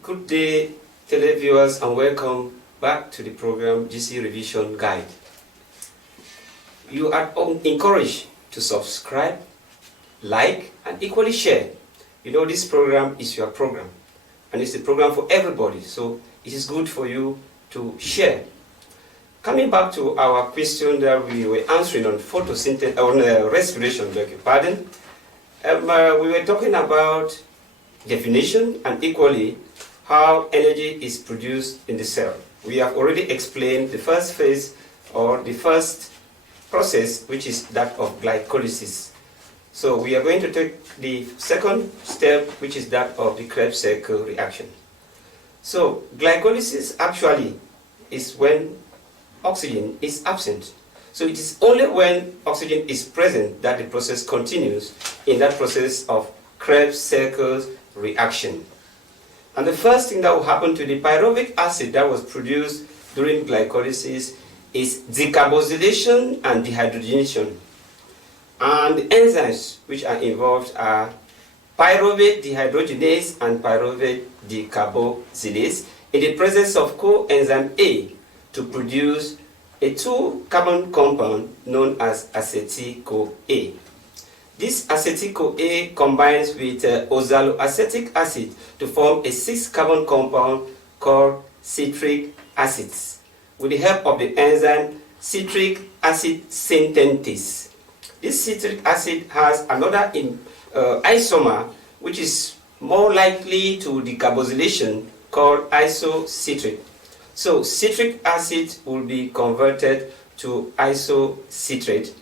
Good day, televiewers, and welcome back to the program GC Revision Guide. You are encouraged to subscribe, like, and equally share. You know, this program is your program, and it's a program for everybody, so it is good for you to share. Coming back to our question that we were answering on photosynthesis, on respiration, beg your pardon, we were talking about definition and equally how energy is produced in the cell. We have already explained the first phase or the first process, which is that of glycolysis. So we are going to take the second step, which is that of the Krebs cycle reaction. So glycolysis actually is when oxygen is absent. So it is only when oxygen is present that the process continues in that process of Krebs cycle reaction. And the first thing that will happen to the pyruvic acid that was produced during glycolysis is decarboxylation and dehydrogenation. And the enzymes which are involved are pyruvate dehydrogenase and pyruvate decarboxylase in the presence of coenzyme A to produce a 2-carbon compound known as acetyl-CoA. This acetyl-CoA combines with oxaloacetic acid to form a 6-carbon compound called citric acid with the help of the enzyme citric acid synthetase. This citric acid has another isomer which is more likely to decarboxylation called isocitric. So citric acid will be converted to isocitrate,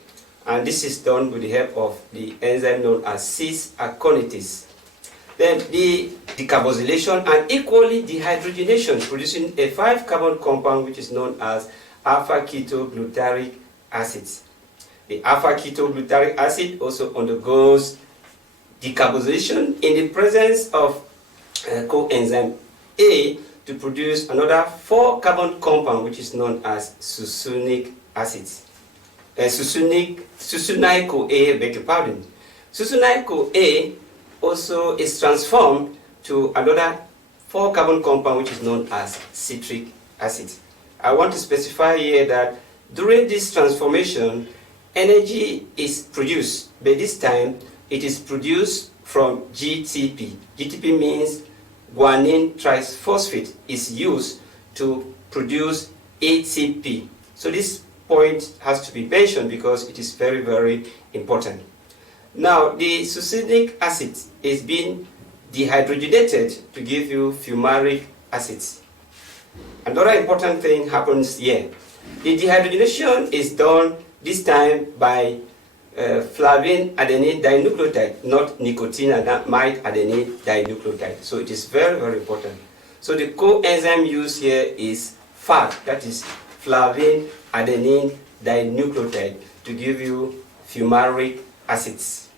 and this is done with the help of the enzyme known as cis-aconitase. Then the decarboxylation and equally dehydrogenation, producing a 5-carbon compound which is known as alpha-ketoglutarate acid. The alpha-ketoglutarate acid also undergoes decarboxylation in the presence of coenzyme A to produce another 4-carbon compound which is known as succinic acid. Succinyl-CoA, beg your pardon. Succinyl-CoA also is transformed to another 4-carbon compound which is known as citric acid. I want to specify here that during this transformation, energy is produced, but this time it is produced from GTP. GTP means guanine triphosphate is used to produce ATP. So this point has to be mentioned because it is very, very important. Now, the succinic acid is being dehydrogenated to give you fumaric acid. Another important thing happens here. The dehydrogenation is done this time by flavin adenine dinucleotide, not nicotinamide adenine dinucleotide. So it is very, very important. So the coenzyme used here is FAD, that is flavin adenine dinucleotide, to give you fumaric acids.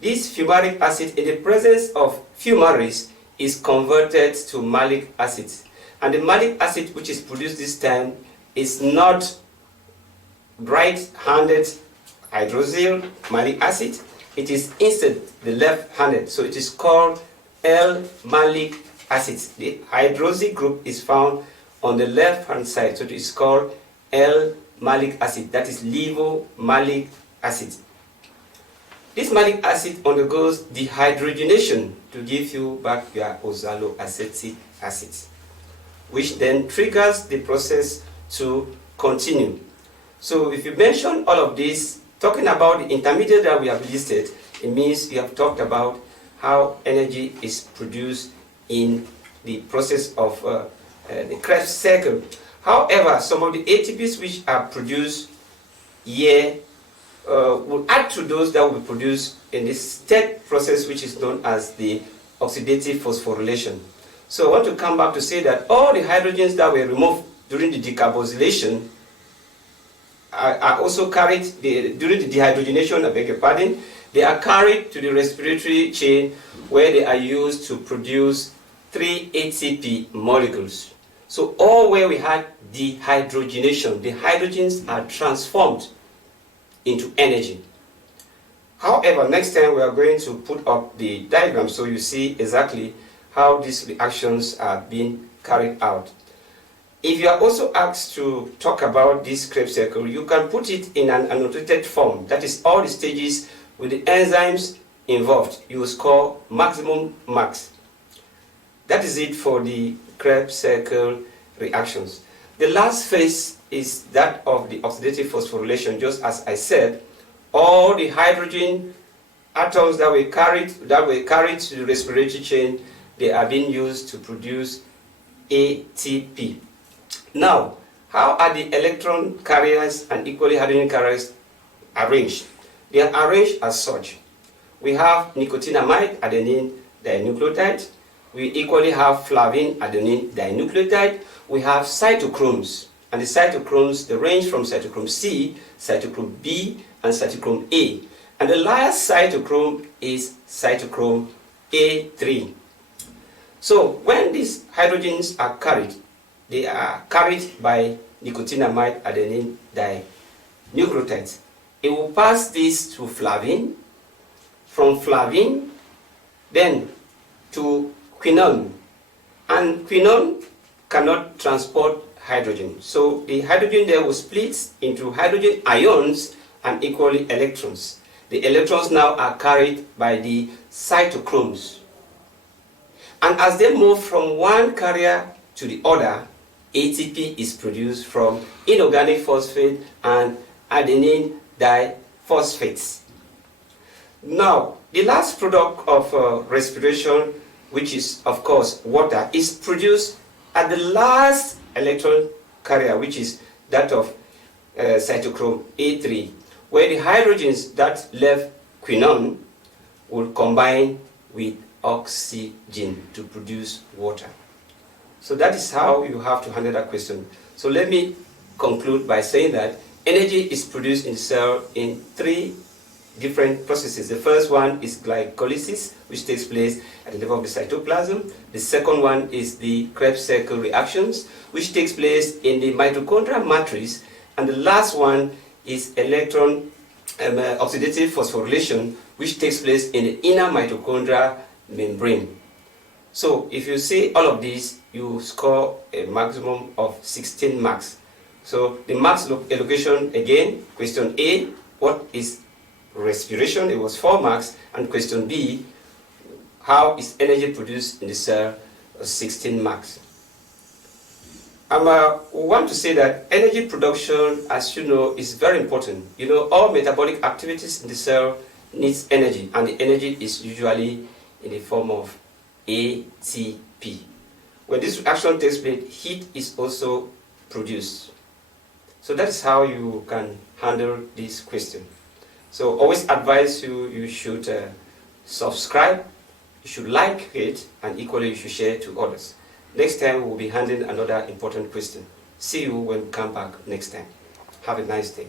This fumaric acid, in the presence of fumarase, is converted to malic acid. And the malic acid which is produced this time is not right-handed hydroxyl malic acid, it is instead the left-handed, so it is called L-malic acid. The hydroxy group is found on the left-hand side, so it is called L-malic acid, that is levomalic acid. This malic acid undergoes dehydrogenation to give you back your oxaloacetic acid, which then triggers the process to continue. So if you mention all of this, talking about the intermediate that we have listed, it means we have talked about how energy is produced in the process of the Krebs cycle. However, some of the ATPs which are produced here will add to those that will be produced in this third process, which is known as the oxidative phosphorylation. So I want to come back to say that all the hydrogens that were removed during the decarboxylation are also carried, during the dehydrogenation, I beg your pardon, they are carried to the respiratory chain where they are used to produce 3 ATP molecules. So all where we had dehydrogenation, the hydrogens are transformed into energy. However, next time we are going to put up the diagram so you see exactly how these reactions are being carried out. If you are also asked to talk about this Krebs cycle, you can put it in an annotated form. That is all the stages with the enzymes involved. You will score maximum marks. That is it for the Krebs cycle reactions. The last phase is that of the oxidative phosphorylation. Just as I said, all the hydrogen atoms that were carried to the respiratory chain, they are being used to produce ATP. Now, how are the electron carriers and equally hydrogen carriers arranged? They are arranged as such. We have nicotinamide adenine dinucleotide. We equally have flavin adenine dinucleotide. We have cytochromes. And the cytochromes, they range from cytochrome C, cytochrome B, and cytochrome A. And the last cytochrome is cytochrome A3. So when these hydrogens are carried, they are carried by nicotinamide adenine dinucleotides. It will pass this to flavin, from flavin then to quinone, and quinone cannot transport hydrogen. So the hydrogen there will split into hydrogen ions and equally electrons. The electrons now are carried by the cytochromes. And as they move from one carrier to the other, ATP is produced from inorganic phosphate and adenine diphosphates. Now, the last product of respiration, which is of course water, is produced at the last electron carrier, which is that of cytochrome A3, where the hydrogens that left quinone will combine with oxygen to produce water. So that is how you have to handle that question. So let me conclude by saying that energy is produced in the cell in three different processes. The first one is glycolysis, which takes place at the level of the cytoplasm. The second one is the Krebs cycle reactions, which takes place in the mitochondrial matrix. And the last one is electron oxidative phosphorylation, which takes place in the inner mitochondrial membrane. So if you see all of these, you score a maximum of 16 marks. So the marks allocation again, question A, what is respiration? It was 4 marks. And question B, how is energy produced in the cell? 16 marks. I want to say that energy production, as you know, is very important. You know, all metabolic activities in the cell needs energy, and the energy is usually in the form of ATP. When this reaction takes place, heat is also produced. So that is how you can handle this question. So always advise you, you should subscribe, you should like it, and equally you should share to others. Next time we'll be handling another important question. See you when we come back next time. Have a nice day.